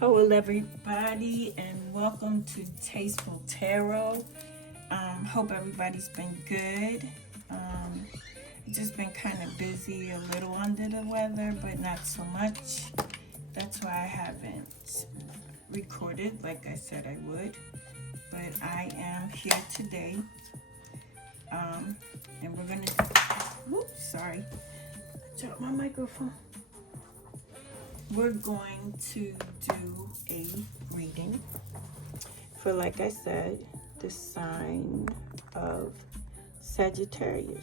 Hello everybody and welcome to Tasteful Tarot. Hope everybody's been good. It's just been kind of busy, a little under the weather, but not so much. That's why I haven't recorded like I said I would. But I am here today. And we're gonna sorry. I dropped my microphone. We're going to do a reading for, like I said, the sign of Sagittarius.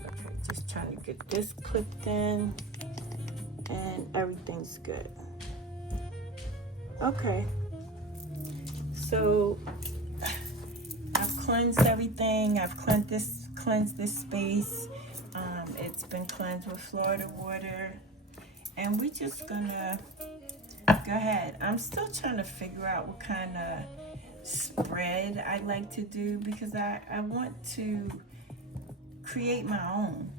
Okay, just trying to get this clipped in and everything's good. Okay, so I've cleansed everything. I've cleansed this space. It's been cleansed with Florida water, and we're just gonna go ahead. I'm still trying to figure out what kind of spread I like to do because I want to create my own.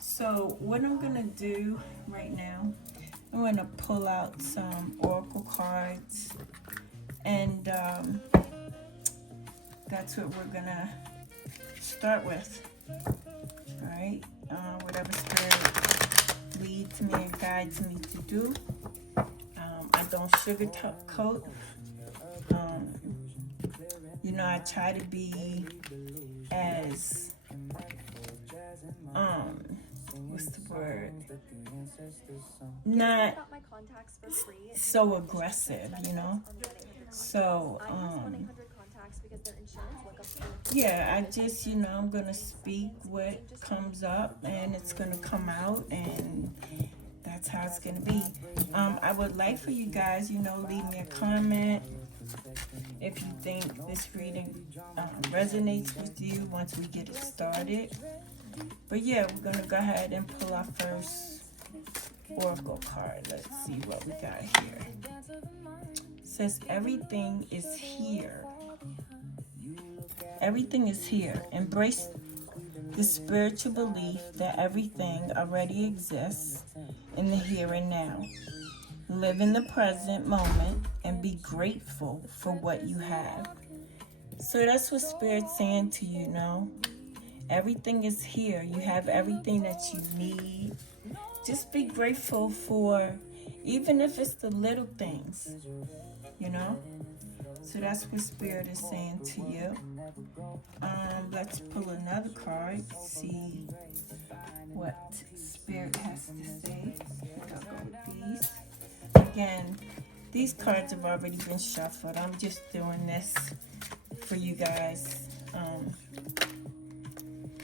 So what I'm gonna do right now, I'm gonna pull out some oracle cards, and that's what we're gonna start with. All right, whatever spirit leads me and guides me to do. I don't sugarcoat. I try to be as what's the word? Not so aggressive, So yeah, I just, I'm going to speak what comes up and it's going to come out, and that's how it's going to be. I would like for you guys, leave me a comment if you think this reading resonates with you once we get it started. But yeah, we're going to go ahead and pull our first oracle card. Let's see what we got here. It says everything is here. Everything is here. Embrace the spiritual belief that everything already exists in the here and now. Live in the present moment and be grateful for what you have. So that's what Spirit's saying to you, Everything is here. You have everything that you need. Just be grateful for, even if it's the little things, So that's what Spirit is saying to you. Let's pull another card, see what Spirit has to say. I'll go with these. Again, these cards have already been shuffled. I'm just doing this for you guys.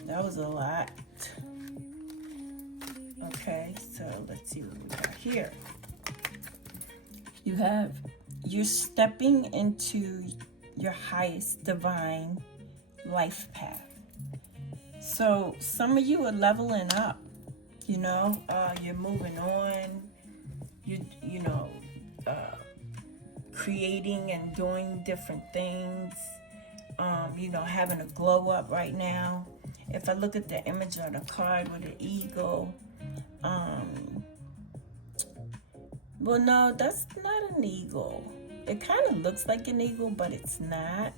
That was a lot. Okay, so let's see what we got here. You're stepping into your highest divine life path. So some of you are leveling up, you're moving on, creating and doing different things, having a glow up right now. If I look at the image on the card with an eagle, well, no, that's not an eagle. It kind of looks like an eagle, but it's not.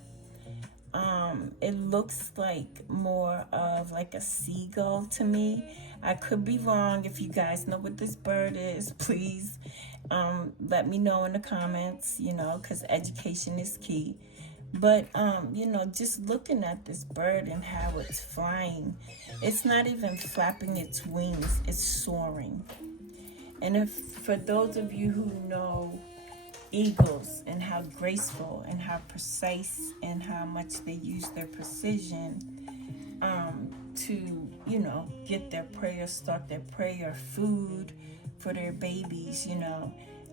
It looks like more of like a seagull to me. I could be wrong. If you guys know what this bird is, please let me know in the comments, because education is key. But, just looking at this bird and how it's flying, it's not even flapping its wings, it's soaring. And for those of you who know eagles and how graceful and how precise and how much they use their precision to, get their prayer, start their prayer, food for their babies,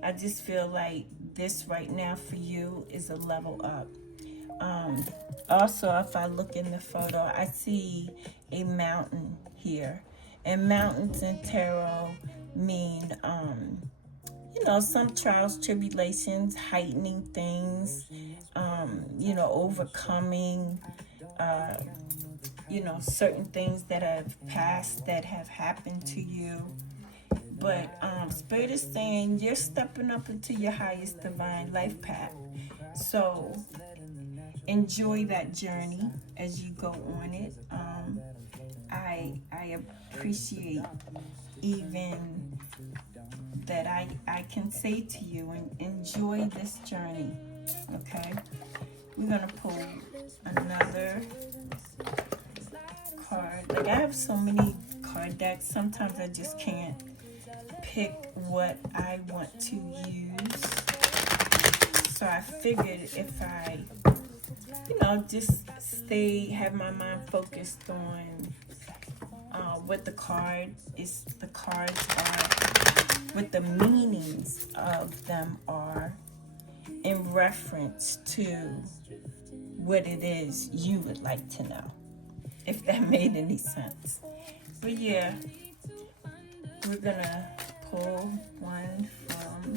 I just feel like this right now for you is a level up. Also, if I look in the photo, I see a mountain here. And mountains in tarot mean, some trials, tribulations, heightening things, overcoming, certain things that have passed that have happened to you. But Spirit is saying you're stepping up into your highest divine life path. So enjoy that journey as you go on it. I appreciate even that I can say to you, and enjoy this journey. Okay, we're gonna pull another card. Like, I have so many card decks, sometimes I just can't pick what I want to use. So I figured if I, just have my mind focused on what the cards are, what the meanings of them are in reference to what it is you would like to know, if that made any sense. But yeah, we're gonna pull one from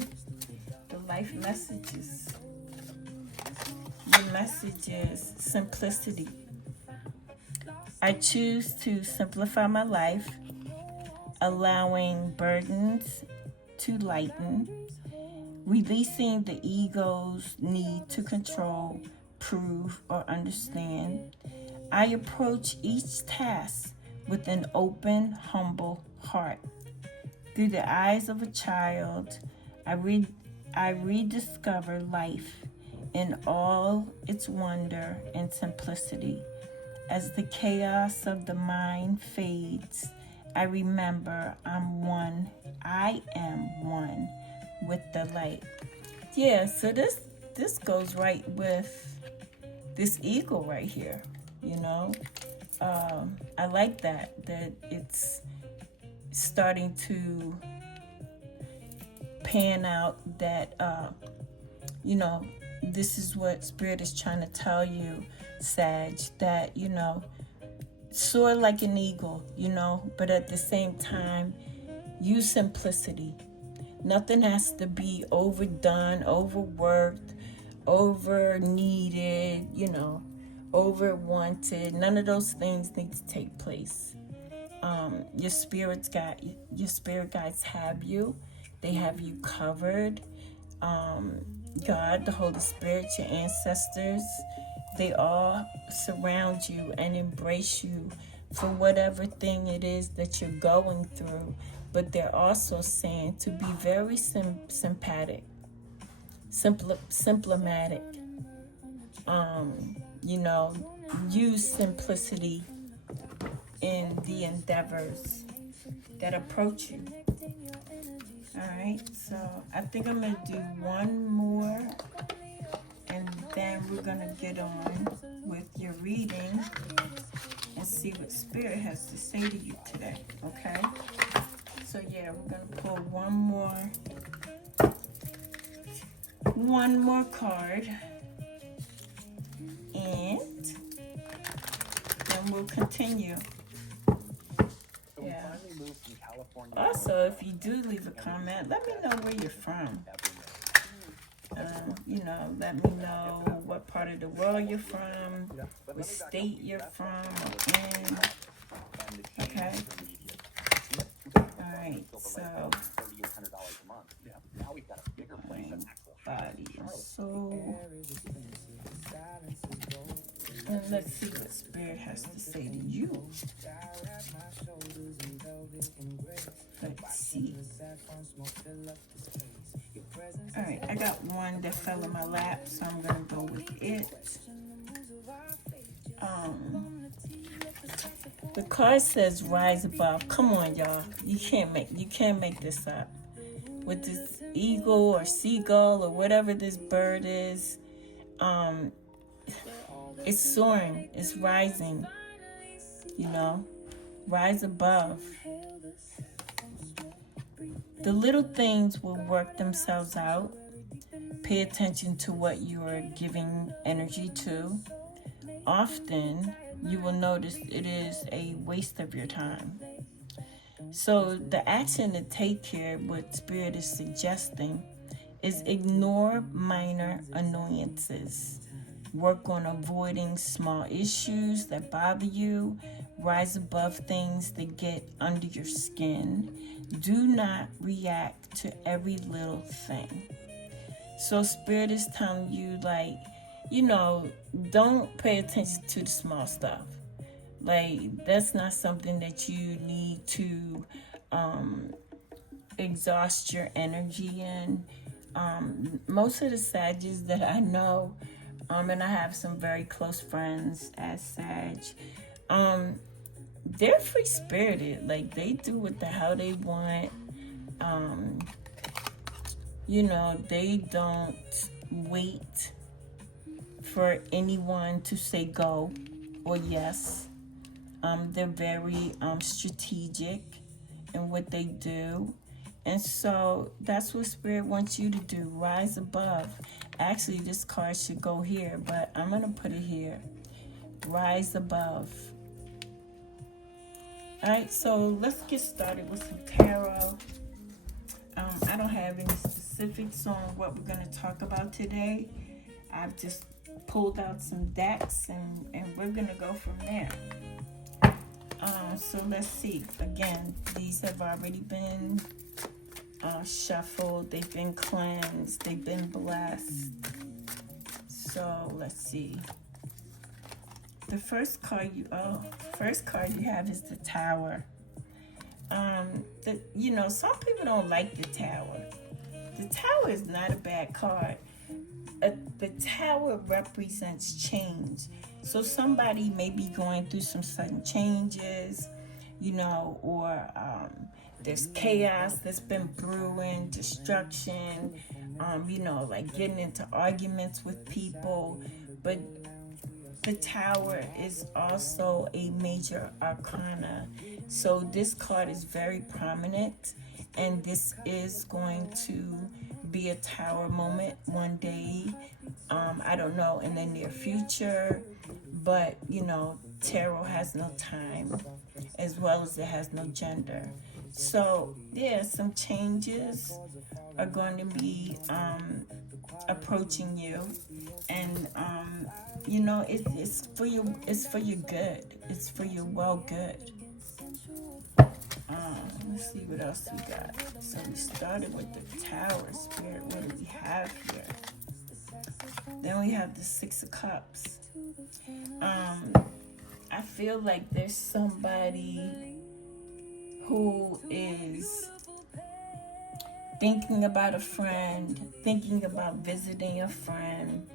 the life messages. The message is simplicity. I choose to simplify my life, allowing burdens to lighten, releasing the ego's need to control, prove, or understand. I approach each task with an open, humble heart. Through the eyes of a child, I rediscover life in all its wonder and simplicity. As the chaos of the mind fades, I remember I am one with the light. Yeah, so this goes right with this eagle right here, I like that it's starting to pan out that, this is what Spirit is trying to tell you, Sag, that, soar like an eagle, but at the same time, use simplicity. Nothing has to be overdone, overworked, over needed, over wanted. None of those things need to take place. Your spirit guides have you. They have you covered. God, the Holy Spirit, your ancestors, they all surround you and embrace you for whatever thing it is that you're going through. But they're also saying to be very sympathetic, simplematic. Use simplicity in the endeavors that approach you. Alright, so I think I'm going to do one more, and then we're going to get on with your reading and see what Spirit has to say to you today, okay? So yeah, we're going to pull one more card, and then we'll continue. Yeah. Also, if you do leave a comment, let me know where you're from. Let me know what part of the world you're from, what state you're from or in. Okay? Alright, so body and soul. And let's see what Spirit has to say to you. Let's see. Alright, I got one that fell in my lap, so I'm going to go with it. The card says rise above. Come on, y'all. You can't make this up. With this eagle or seagull or whatever this bird is, it's soaring, it's rising, rise above. The little things will work themselves out. Pay attention to what you are giving energy to. Often, you will notice it is a waste of your time. So the action to take here, what Spirit is suggesting, is ignore minor annoyances. Work on avoiding small issues that bother you. rise above things that get under your skin. Do not react to every little thing. So Spirit is telling you, like, don't pay attention to the small stuff. Like, that's not something that you need to exhaust your energy in. Most of the Sages that I know, and I have some very close friends as Sag, they're free spirited. Like, they do what the hell they want. They don't wait for anyone to say go or yes. They're very strategic in what they do. And so that's what Spirit wants you to do. Rise above. Actually, this card should go here, but I'm going to put it here. Rise above. All right, so let's get started with some tarot. I don't have any specifics on what we're going to talk about today. I've just pulled out some decks, and we're going to go from there. So let's see. Again, these have already been shuffled. They've been cleansed. They've been blessed. So let's see. The first card you have is the Tower. Some people don't like the Tower. The Tower is not a bad card. The Tower represents change. So somebody may be going through some sudden changes, or there's chaos that's been brewing, destruction, like getting into arguments with people. But the Tower is also a major arcana. So this card is very prominent, and this is going to be a Tower moment one day. I don't know, in the near future. But, tarot has no time, as well as it has no gender. So, some changes are going to be approaching you. And, it's for your good. It's for your well good. Let's see what else we got. So we started with the Tower. Spirit, what do we have here? Then we have the Six of Cups. I feel like there's somebody who is thinking about a friend, thinking about visiting a friend,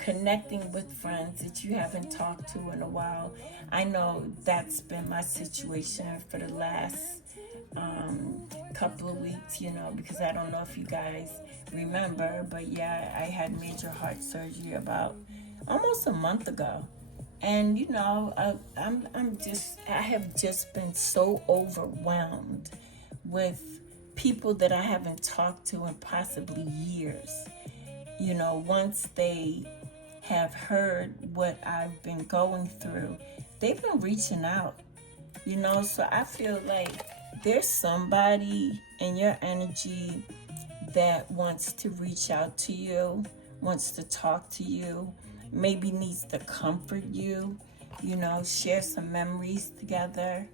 connecting with friends that you haven't talked to in a while. I know that's been my situation for the last couple of weeks, because I don't know if you guys remember, but I had major heart surgery about almost a month ago. And I have just been so overwhelmed with people that I haven't talked to in possibly years. Once they have heard what I've been going through, they've been reaching out. So I feel like there's somebody in your energy that wants to reach out to you, wants to talk to you, maybe needs to comfort you, share some memories together.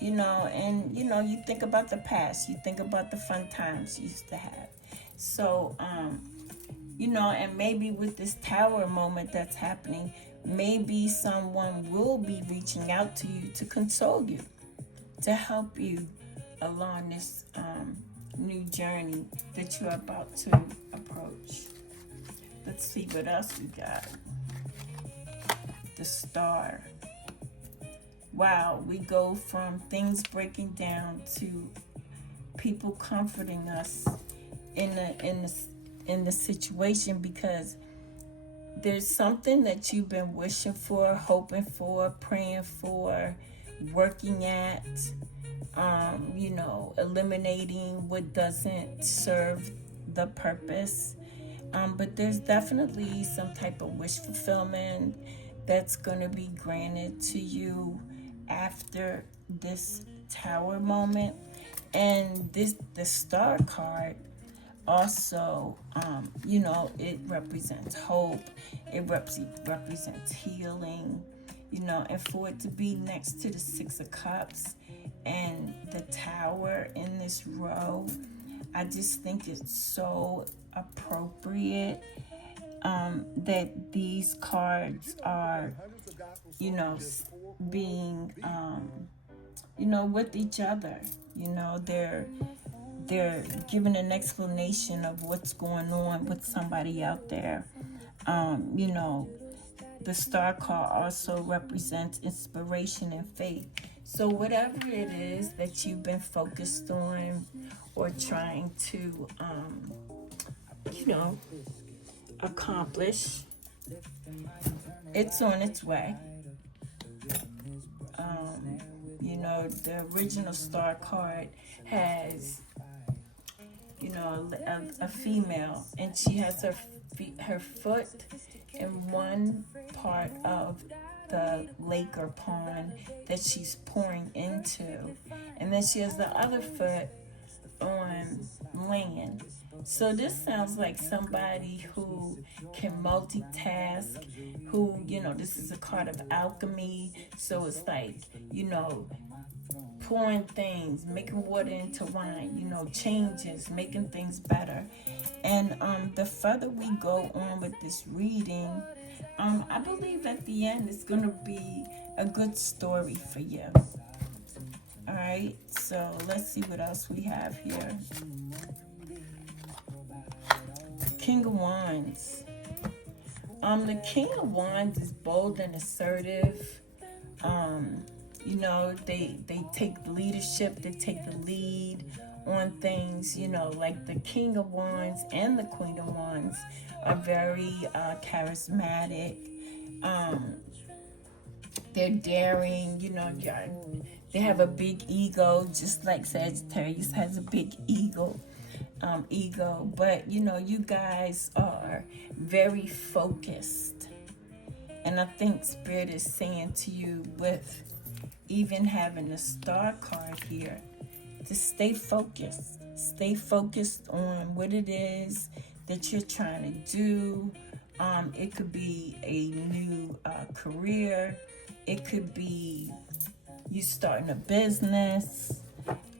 You think about the past, you think about the fun times you used to have. So, and maybe with this Tower moment that's happening, maybe someone will be reaching out to you to console you, to help you along this new journey that you're about to approach. Let's see what else we got. The Star. Wow, we go from things breaking down to people comforting us in the situation, because there's something that you've been wishing for, hoping for, praying for, working at, eliminating what doesn't serve the purpose. But there's definitely some type of wish fulfillment that's going to be granted to you after this Tower moment. And the Star card also, it represents hope. It represents healing. and for it to be next to the Six of Cups and the Tower in this row, I just think it's so appropriate that these cards are, being, with each other. They're giving an explanation of what's going on with somebody out there. The star card also represents inspiration and faith. So whatever it is that you've been focused on or trying to, accomplish, it's on its way. The original star card has, a female, and she has her foot in one part of the lake or pond that she's pouring into, and then she has the other foot on land. So this sounds like somebody who can multitask, who, this is a card of alchemy. So it's like, pouring things, making water into wine, changes, making things better. And the further we go on with this reading, I believe at the end it's going to be a good story for you. All right, so let's see what else we have here. King of Wands. The King of Wands is bold and assertive. They take leadership, they take the lead on things, like the King of Wands and the Queen of Wands are very charismatic. They're daring, they have a big ego, just like Sagittarius has a big ego. But you guys are very focused, and I think Spirit is saying to you, with even having the star card here, to stay focused on what it is that you're trying to do. It could be a new career, it could be you starting a business,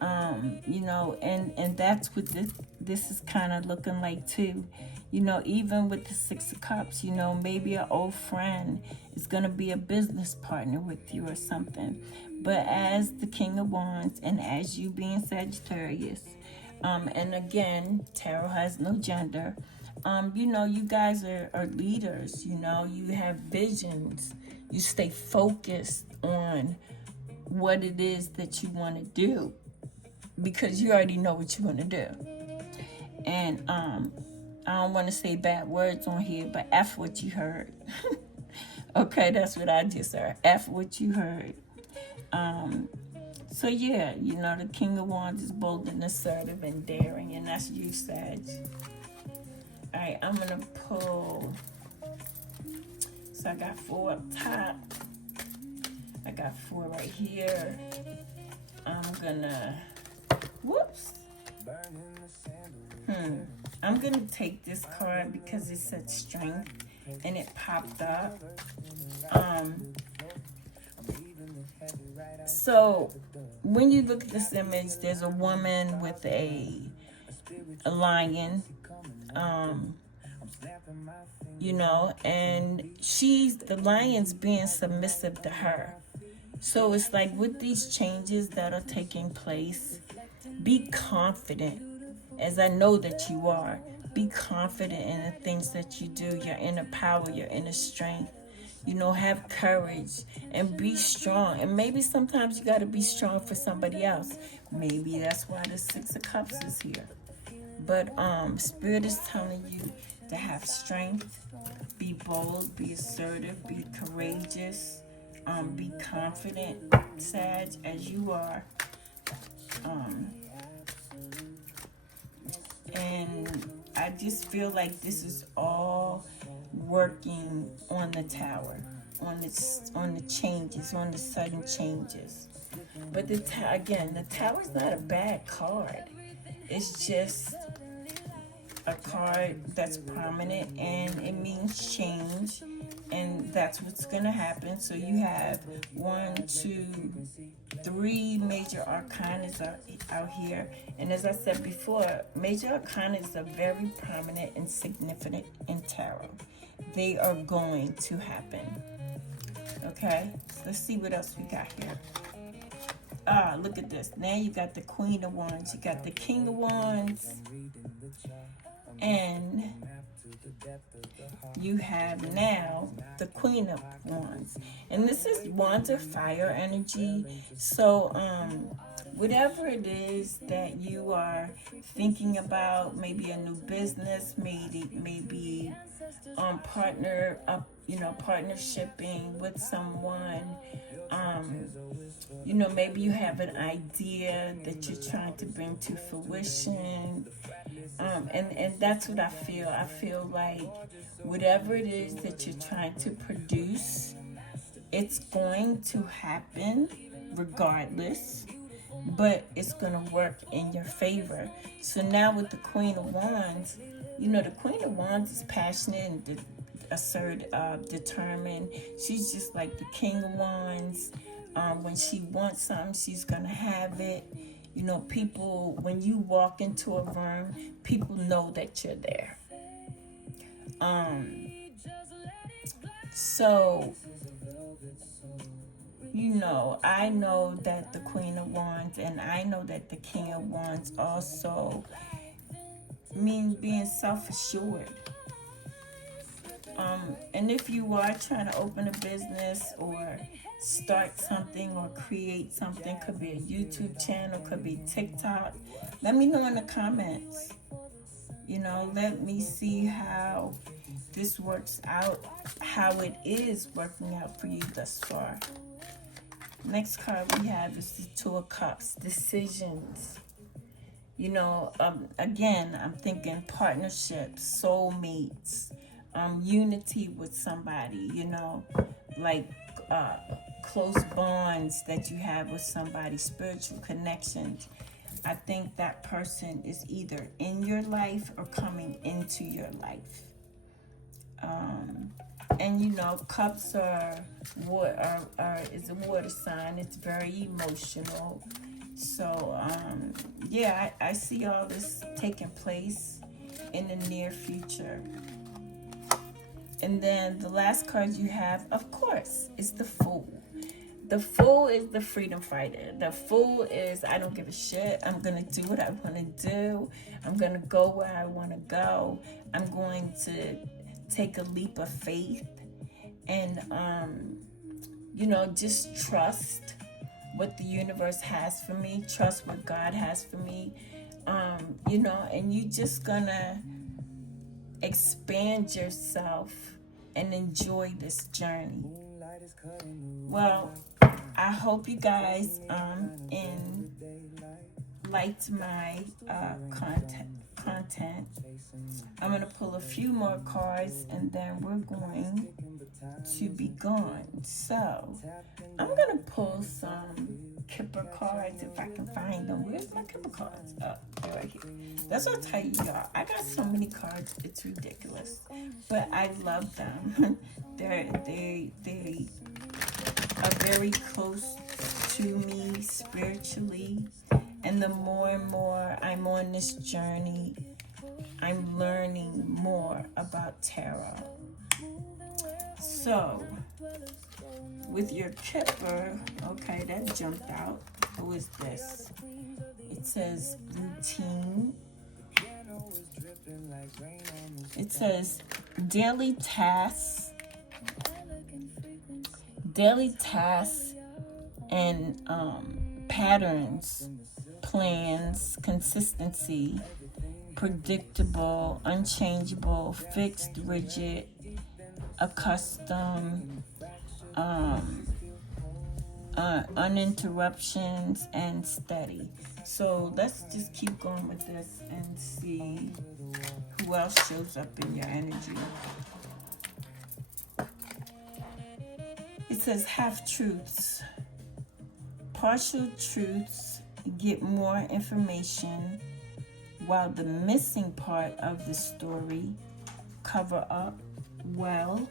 and that's what this is kind of looking like too. Even with the Six of Cups, maybe an old friend is going to be a business partner with you or something. But as the King of Wands, and as you being Sagittarius, and again, tarot has no gender, you guys are leaders, you have visions, you stay focused on what it is that you want to do, because you already know what you want to do. And I don't want to say bad words on here, but F what you heard. Okay, that's what I just heard. F what you heard. So yeah, the King of Wands is bold and assertive and daring, and that's you, Sag. Alright, I'm gonna pull. So I got 4 up top. I got 4 right here. I'm gonna, whoops. I'm gonna take this card because it said strength and it popped up. So when you look at this image, there's a woman with a lion, and the lion's being submissive to her. So it's like, with these changes that are taking place, be confident, as I know that you are. Be confident in the things that you do, your inner power, your inner strength. Have courage and be strong. And maybe sometimes you got to be strong for somebody else. Maybe that's why the Six of Cups is here. But Spirit is telling you to have strength, be bold, be assertive, be courageous, be confident, Sag, as you are. And I just feel like this is all working on the Tower, on the changes, on the sudden changes. But the Tower's not a bad card. It's just a card that's prominent, and it means change, and that's what's gonna happen. So you have 1, 2, 3 major arcanas out here, and as I said before, major arcanas are very prominent and significant in tarot. They are going to happen. Okay, so let's see what else we got here. Look at this. Now you got the Queen of Wands, you got the King of Wands, and you have now the Queen of Wands. And this is Wands of fire energy. So whatever it is that you are thinking about, maybe a new business, maybe partnershiping with someone, maybe you have an idea that you're trying to bring to fruition, and that's what I feel. I feel like whatever it is that you're trying to produce, it's going to happen regardless, but it's going to work in your favor. So now with the Queen of Wands, the Queen of Wands is passionate and assertive, determined. She's just like the King of Wands. When she wants something, she's going to have it. People, when you walk into a room, people know that you're there. So, I know that the Queen of Wands, and I know that the King of Wands also means being self-assured. And if you are trying to open a business or start something or create something, could be a YouTube channel, could be TikTok, let me know in the comments. Let me see how this works out, how it is working out for you thus far. Next card we have is the Two of Cups, decisions. Again, I'm thinking partnerships, soulmates, unity with somebody, like close bonds that you have with somebody, spiritual connections. I think that person is either in your life or coming into your life. And cups is a water sign. It's very emotional. So I see all this taking place in the near future. And then the last card you have, of course, is the Fool. The Fool is the freedom fighter. The Fool is, I don't give a shit. I'm going to do what I want to do. I'm going to go where I want to go. I'm going to take a leap of faith and, just trust what the universe has for me. Trust what God has for me. And you just going to expand yourself and enjoy this journey. Well, I hope you guys liked my content. I'm going to pull a few more cards and then we're going to be gone. So I'm going to pull some Kipper cards if I can find them. Where's my Kipper cards? Oh, they're right here. That's what I'll tell you, y'all. I got so many cards, it's ridiculous. But I love them. They are very close to me spiritually. And the more and more I'm on this journey, I'm learning more about tarot. So, with your Kipper, okay, that jumped out. Who is this? It says routine. It says daily tasks and patterns, plans, consistency, predictable, unchangeable, fixed, rigid, accustomed, uninterruptions, and steady. So let's just keep going with this and see who else shows up in your energy. It says half-truths, partial truths, get more information, while the missing part of the story cover up well.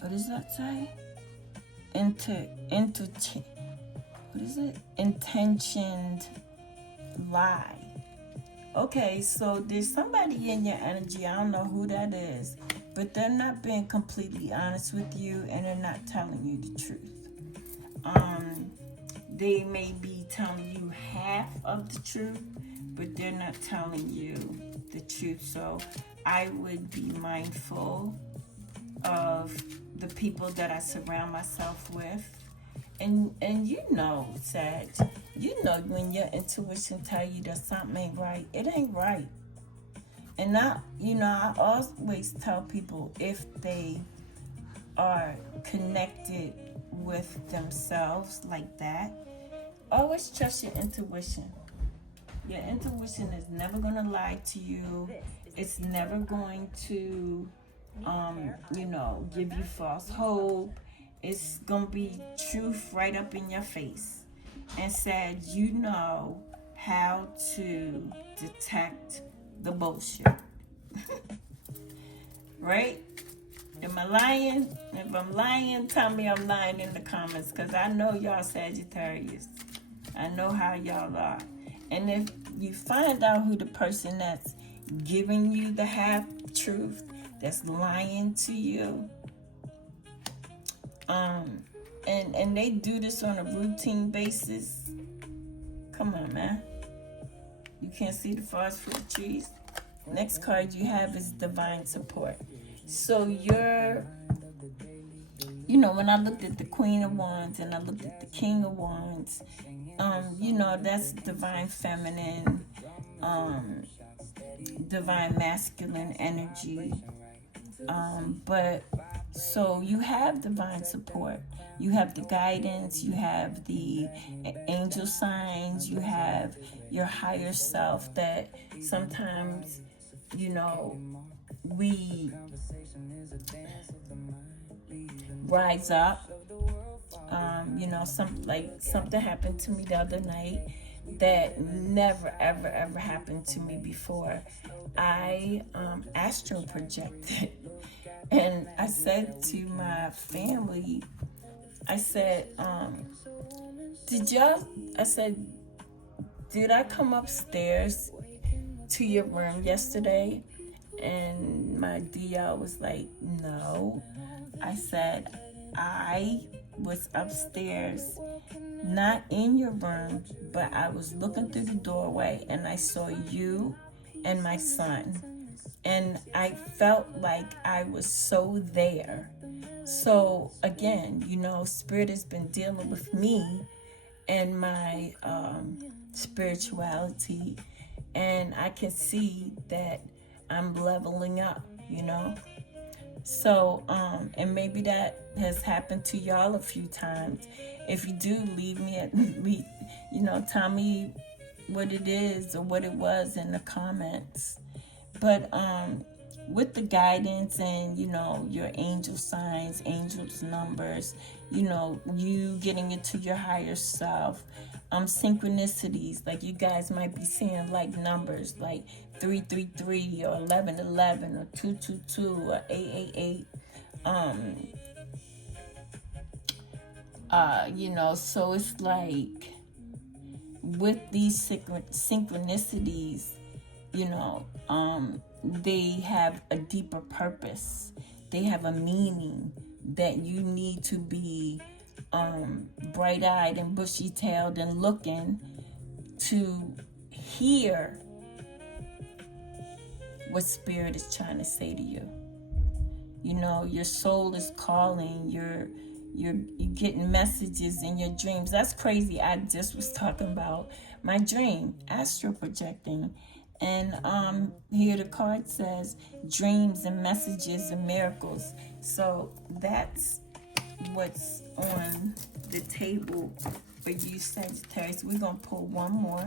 What does that say? What is it? Intentioned lie. Okay, so there's somebody in your energy, I don't know who that is, but they're not being completely honest with you, and they're not telling you the truth. They may be telling you half of the truth, but they're not telling you the truth. So I would be mindful of the people that I surround myself with. And you know, Sag, you know when your intuition tell you that something ain't right, it ain't right. And I always tell people, if they are connected with themselves like that, always trust your intuition. Your intuition is never going to lie to you. It's never going to, give you false hope. It's going to be truth right up in your face. And said, you know how to detect the bullshit. Right? Am I lying? If I'm lying, tell me I'm lying in the comments, because I know y'all Sagittarius. I know how y'all are. And if you find out who the person that's giving you the half truth, that's lying to you, and they do this on a routine basis, come on, man. You can't see the forest for the trees. Next card you have is divine support. So when I looked at the Queen of Wands and I looked at the King of Wands, that's divine feminine, divine masculine energy. But so you have divine support. You have the guidance, you have the angel signs, you have your higher self that sometimes, we rise up. Something happened to me the other night that never, ever, ever happened to me before. I astral projected. And I said to my family, I said, did I come upstairs to your room yesterday? And my DL was like, no. I said, I was upstairs, not in your room, but I was looking through the doorway and I saw you and my son. And I felt like I was so there. So again, Spirit has been dealing with me and my spirituality, and I can see that I'm leveling up, So, and maybe that has happened to y'all a few times. If you do, tell me what it is or what it was in the comments. But with the guidance and, your angel signs, angels numbers, you getting into your higher self, synchronicities, like you guys might be seeing like numbers like 333 or 1111 or 222 or 888. So it's like with these synchronicities, they have a deeper purpose. They have a meaning that you need to be bright-eyed and bushy-tailed and looking to hear what Spirit is trying to say to you. Your soul is calling. You're getting messages in your dreams. That's crazy. I just was talking about my dream, astral projecting. And here the card says dreams and messages and miracles. So that's what's on the table for you, Sagittarius. We're going to pull one more.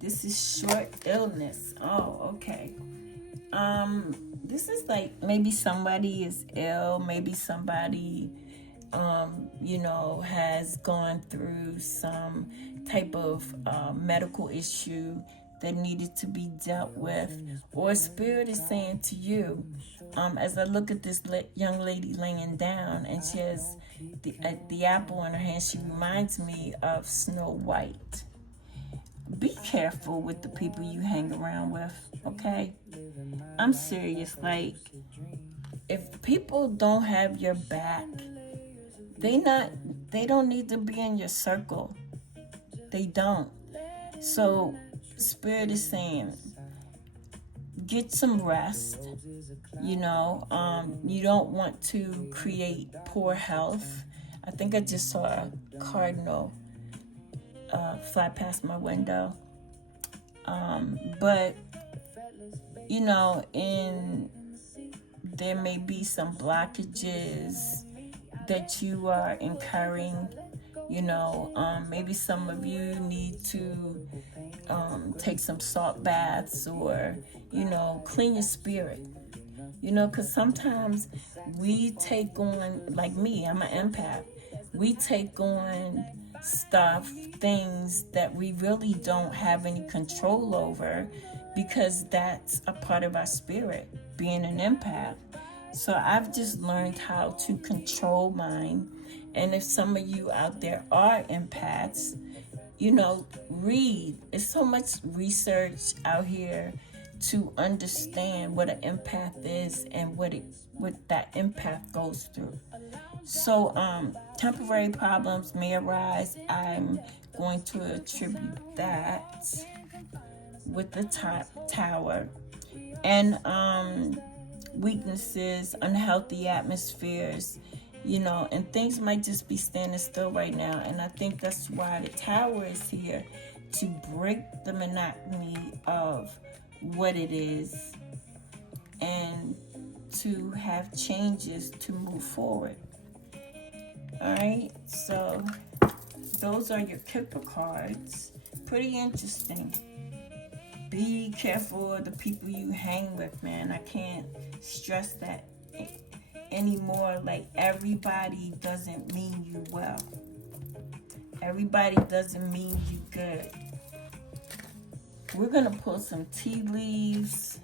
This is short illness. Oh, okay. This is like maybe somebody is ill. Maybe somebody you know, has gone through some type of medical issue that needed to be dealt with, or Spirit is saying to you, as I look at this young lady laying down, and she has the apple in her hand, she reminds me of Snow White. Be careful with the people you hang around with, okay? I'm serious. Like, if people don't have your back, they don't need to be in your circle. They don't. So Spirit is saying, get some rest. You know, you don't want to create poor health. I think I just saw a cardinal fly past my window. But you know, there may be some blockages that you are incurring. You know, maybe some of you need to take some salt baths, or, you know, clean your spirit. You know, because sometimes we take on, like me, I'm an empath. We take on stuff, things that we really don't have any control over, because that's a part of our spirit, being an empath. So I've just learned how to control mine. And if some of you out there are empaths, you know, read. There's so much research out here to understand what an empath is and what that empath goes through. So temporary problems may arise. I'm going to attribute that with the tower. And weaknesses, unhealthy atmospheres, you know, and things might just be standing still right now. And I think that's why the tower is here, to break the monotony of what it is and to have changes to move forward. All right, so those are your Kipper cards. Pretty interesting. Be careful of the people you hang with, man. I can't stress that anymore. Like, everybody doesn't mean you well. Everybody doesn't mean you good. We're going to pull some tea leaves,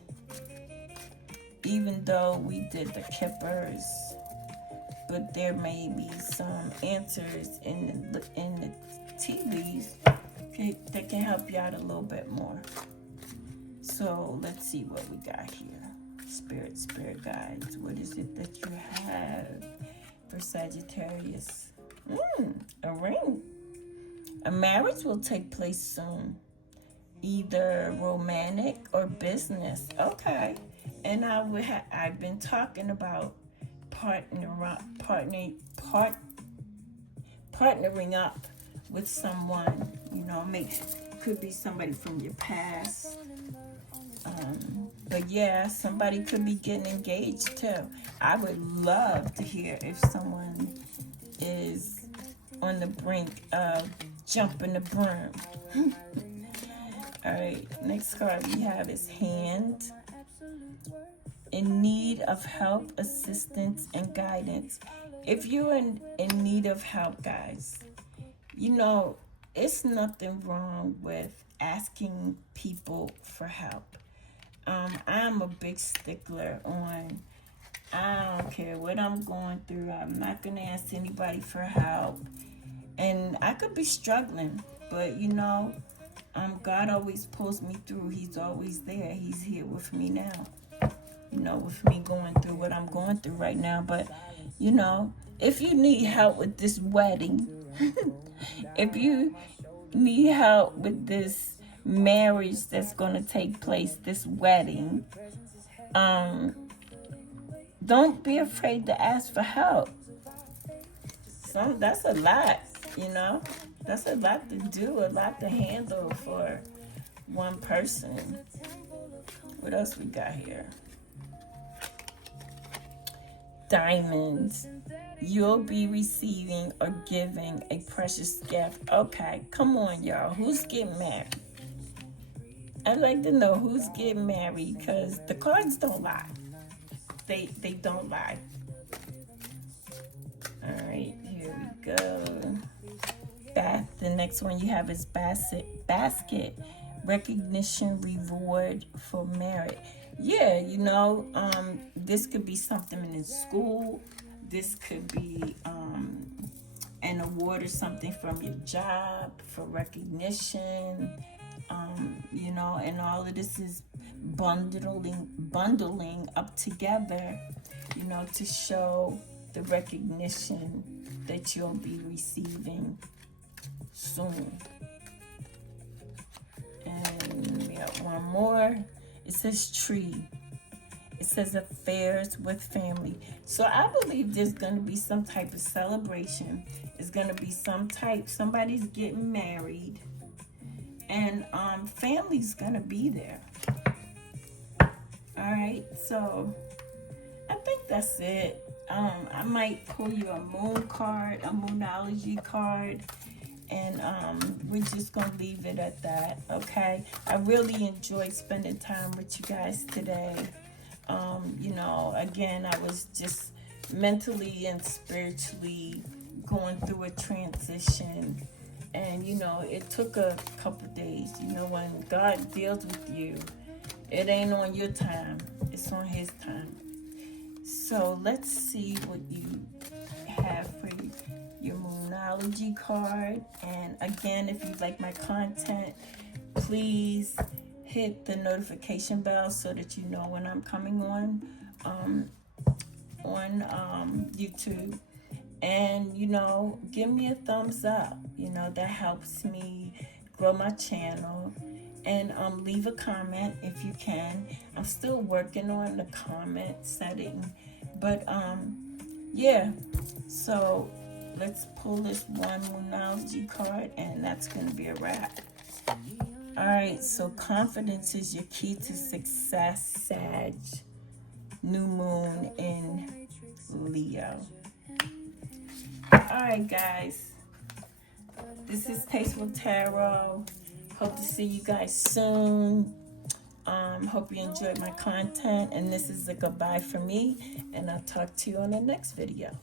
even though we did the Kippers. But there may be some answers in the tea leaves that can help you out a little bit more. So let's see what we got here. Spirit guides. What is it that you have for Sagittarius? A ring. A marriage will take place soon. Either romantic or business. Okay. And I've been talking about partnering up with someone. You know, could be somebody from your past. But yeah, somebody could be getting engaged too. I would love to hear if someone is on the brink of jumping the broom. All right, next card we have is Hand. In need of help, assistance, and guidance. If you're in need of help, guys, you know, it's nothing wrong with asking people for help. I'm a big stickler on, I don't care what I'm going through, I'm not going to ask anybody for help. And I could be struggling, but you know, God always pulls me through. He's always there. He's here with me now. You know, with me going through what I'm going through right now. But, you know, if you need help with this wedding, if you need help with this marriage that's going to take place, this wedding, don't be afraid to ask for help. That's a lot, you know. That's a lot to do, a lot to handle for one person. What else we got here? Diamonds. You'll be receiving or giving a precious gift. Okay, come on, y'all. Who's getting married? I'd like to know who's getting married, because the cards don't lie. They don't lie. All right, The next one you have is basket recognition reward for merit. Yeah, this could be something in school. This could be an award or something from your job for recognition. And all of this is bundling up together, to show the recognition that you'll be receiving soon. And we got one more. It says tree. It says affairs with family. So I believe there's going to be some type of celebration. It's going to be somebody's getting married. And family's going to be there. All right, so I think that's it. I might pull you a moon card, a moonology card. And we're just going to leave it at that, okay? I really enjoyed spending time with you guys today. Again, I was just mentally and spiritually going through a transition. And, it took a couple days. When God deals with you, it ain't on your time. It's on his time. So let's see what you have for your Moonology card. And again, if you like my content, please hit the notification bell so that you know when I'm coming on YouTube. And give me a thumbs up. That helps me grow my channel. And leave a comment if you can. I'm still working on the comment setting, but yeah. So let's pull this one Moonology card, and that's gonna be a wrap. All right, so confidence is your key to success, Sag. New moon in Leo. All right, guys. This is Tasteful Tarot. Hope to see you guys soon. Hope you enjoyed my content. And this is a goodbye for me. And I'll talk to you on the next video.